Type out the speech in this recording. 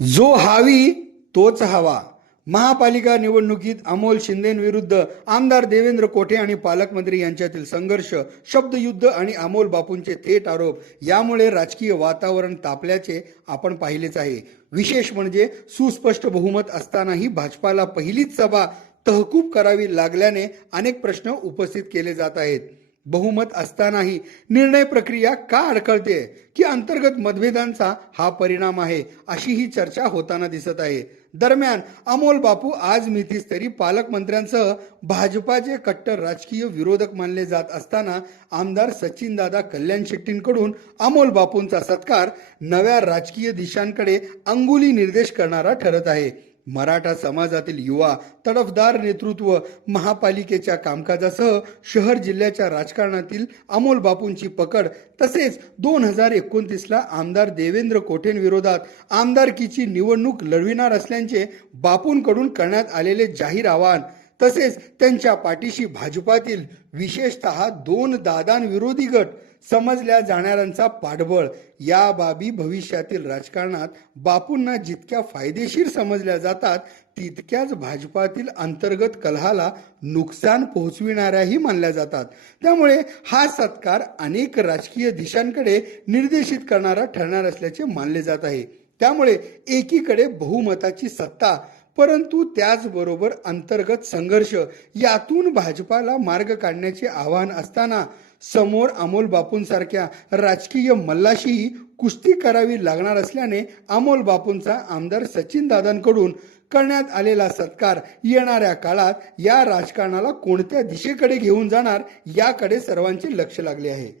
जो हावी तोच हवा. महापालिका निवडणुकीत अमोल शिंदेविरुद्ध आमदार देवेंद्र कोठे आणि पालकमंत्री यांच्यातील संघर्ष, शब्दयुद्ध आणि अमोल बापूंचे थेट आरोप यामुळे राजकीय वातावरण तापल्याचे आपण पाहिलेच आहे. विशेष म्हणजे सुस्पष्ट बहुमत असतानाही भाजपाला पहिलीच सभा तहकूब करावी लागल्याने अनेक प्रश्न उपस्थित केले जात आहेत. बहुमत असतानाही निर्णय प्रक्रिया का अडखळते की अंतर्गत मतभेदांचा हा परिणाम आहे, अशी ही चर्चा होताना दिसत आहे. दरम्यान अमोल बापू आज मितीस तरी पालकमंत्र्यांसह भाजपाचे कट्टर राजकीय विरोधक मानले जात असताना आमदार सचिनदादा कल्याण शेट्टींकडून अमोल बापूंचा सत्कार नव्या राजकीय दिशांकडे अंगुली निर्देश करणारा ठरत आहे. मराठा समाजातील युवा तडफदार नेतृत्व, महापालिकेच्या कामकाजासह शहर जिल्ह्याच्या राजकारणातील अमोल बापूंची पकड, तसेच 2029ला आमदार देवेंद्र कोठेंविरोधात आमदारकीची निवडणूक लढविणार असल्याचे बापूंकडून करण्यात आलेले जाहीर आवाहन, तसेच त्यांच्या पाठीशी भाजपातील विशेषतः 2 दादांविरोधी गट समजल्या जाणाऱ्यांचा पाठबळ या बाबी भविष्यातील राजकारणात बापूंना जितक्या फायदेशीर समजल्या जातात तितक्याच भाजपातील अंतर्गत कलहाला नुकसान पोहोचविणाऱ्याही मानल्या जातात. त्यामुळे हा सत्कार अनेक राजकीय दिशांकडे निर्देशित करणारा ठरणार असल्याचे मानले जात आहे. त्यामुळे एकीकडे बहुमताची सत्ता, परंतु त्याचबरोबर अंतर्गत संघर्ष, यातून भाजपाला मार्ग काढण्याचे आव्हान असताना समोर अमोल बापूंसारख्या राजकीय मल्लाशीही कुस्ती करावी लागणार असल्याने अमोल बापूंचा आमदार सचिनदादांकडून करण्यात आलेला सत्कार येणाऱ्या काळात या राजकारणाला कोणत्या दिशेकडे घेऊन जाणार याकडे सर्वांचे लक्ष लागले आहे.